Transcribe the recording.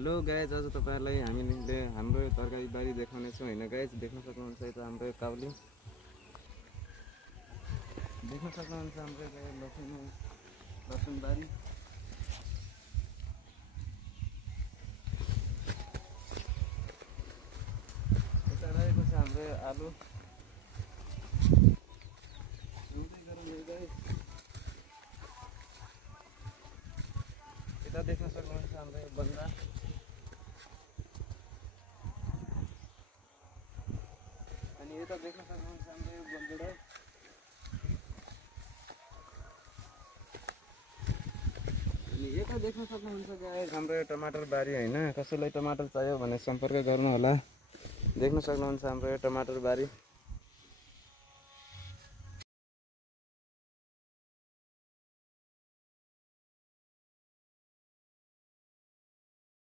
Hello guys, आज तपाईहरुलाई हामीले हाम्रो तरकारी बारी देखाउने छौं हैन गाइज। देख्न सक्नुहुन्छ यता हाम्रो काउली देख्न सक्नुहुन्छ हाम्रो लसुन बारी। यता रहेको छ हाम्रो आलु। यता देख्न सक्नुहुन्छ हाम्रो बन्दा। अनि यता देख्न सक्नुहुन्छ हाम्रो गलगडा। अनि यता देख्न सक्नुहुन्छ गाइस हाम्रो टमाटर बारी हैन। कसैलाई टमाटर चाहियो भने सम्पर्क गर्नु होला। देख्न सक्नुहुन्छ हाम्रो टमाटर बारी।